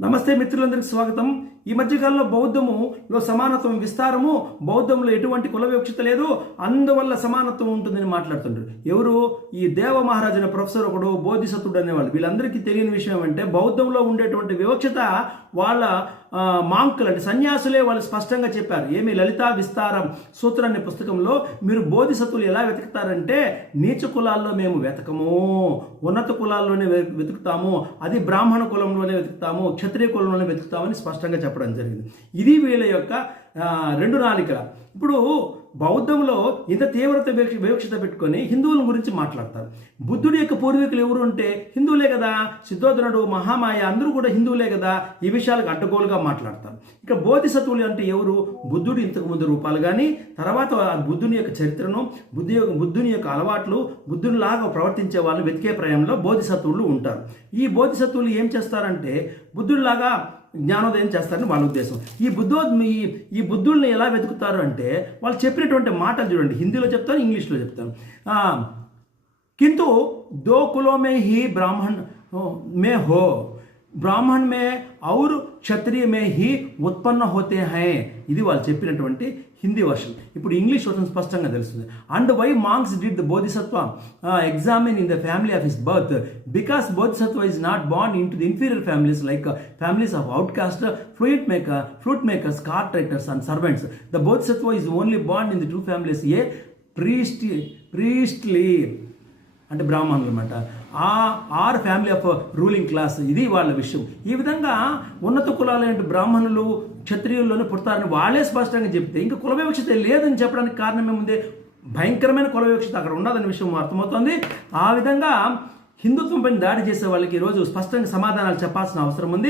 నమస్తే మిత్రులందరికీ స్వాగతం. ఈ మధ్యకాలంలో బౌద్ధములో సమానత్వం విస్తారము, బౌద్ధంలో ఎటువంటి కుల వివక్షత లేదు, అందువల్ల సమానత్వం ఉంటుందని మాట్లాడుతుంటారు. ఎవరు? ఈ దేవ మహారాజు అనే ప్రొఫెసర్ ఒకడు, బోధిసత్వుడు అనేవాళ్ళు. వీళ్ళందరికీ తెలియని విషయం ఏమంటే బౌద్ధంలో ఉండేటువంటి వివక్షత వాళ్ళ మాంకులు అంటే సన్యాసులే వాళ్ళు స్పష్టంగా చెప్పారు. ఏమి లలితా విస్తారం సూత్రం అనే పుస్తకంలో మీరు బోధిసత్వులు ఎలా వెతుకుతారంటే నీచ కులాల్లో మేము వెతకము, ఉన్నత కులాల్లోనే వెతుకుతాము, అది బ్రాహ్మణ కులంలోనే వెతుకుతాము, క్షత్రియ కులంలోనే వెతుకుతామని స్పష్టంగా చెప్పడం జరిగింది. ఇది వీళ్ళ యొక్క రెండు నాలికల. ఇప్పుడు బౌద్ధంలో ఇంత తీవ్రత వివక్షత పెట్టుకొని హిందువుల గురించి మాట్లాడతారు. బుద్ధుడి యొక్క పూర్వీకులు ఎవరు అంటే హిందువులే కదా. సిద్ధోధనుడు, మహామాయ అందరూ కూడా హిందువులే కదా. ఈ విషయాలకు అడ్డగోలుగా మాట్లాడతారు. ఇక బోధిసత్వులు అంటే ఎవరు? బుద్ధుడు ఇంతకు ముందు రూపాలు కానీ తర్వాత బుద్ధుని యొక్క చరిత్రను, బుద్ధుని యొక్క అలవాట్లు, బుద్ధునిలాగా ప్రవర్తించే వాళ్ళు వెతికే ప్రయాణంలో బోధిసత్వులు ఉంటారు. ఈ బోధిసత్వులు ఏం చేస్తారంటే బుద్ధుడిలాగా జ్ఞానోదయం చేస్తారని వాళ్ళ ఉద్దేశం. ఈ బుద్ధుల్ని ఎలా వెతుకుతారు అంటే వాళ్ళు చెప్పినటువంటి మాటలు చూడండి. హిందీలో చెప్తాను, ఇంగ్లీష్లో చెప్తాను. కింటూ దో కులో మే హీ బ్రాహ్మణ మే హో, బ్రాహ్మణ్ మే ఔర్ క్షత్రియ మే హీ ఉత్పన్న హోతే హై. ఇది వాళ్ళు చెప్పినటువంటి హిందీ వర్షన్. ఇప్పుడు ఇంగ్లీష్ వర్షన్ స్పష్టంగా తెలుస్తుంది. And why monks did the Bodhisattva examine in the family of his birth, because Bodhisattva is not born into the inferior families like families of outcast, flute makers, carpenters and servants. The bodhisattva is only born in the two families, a priestly అంటే బ్రాహ్మణులు అనమాట, or family of ruling class. ఇది వాళ్ళ విషయం. ఈ విధంగా ఉన్నత కులాలైన బ్రాహ్మణులు క్షత్రియుల్లోనే పుడతారని వాళ్ళే స్పష్టంగా చెప్తే ఇంకా కుల వివక్షత లేదని చెప్పడానికి కారణం ఏముంది? భయంకరమైన కుల వివక్షత అక్కడ ఉండదనే విషయం అర్థమవుతుంది. ఆ విధంగా హిందుత్వం పైన దాడి చేసే వాళ్ళకి ఈరోజు స్పష్టంగా సమాధానాలు చెప్పాల్సిన అవసరం ఉంది.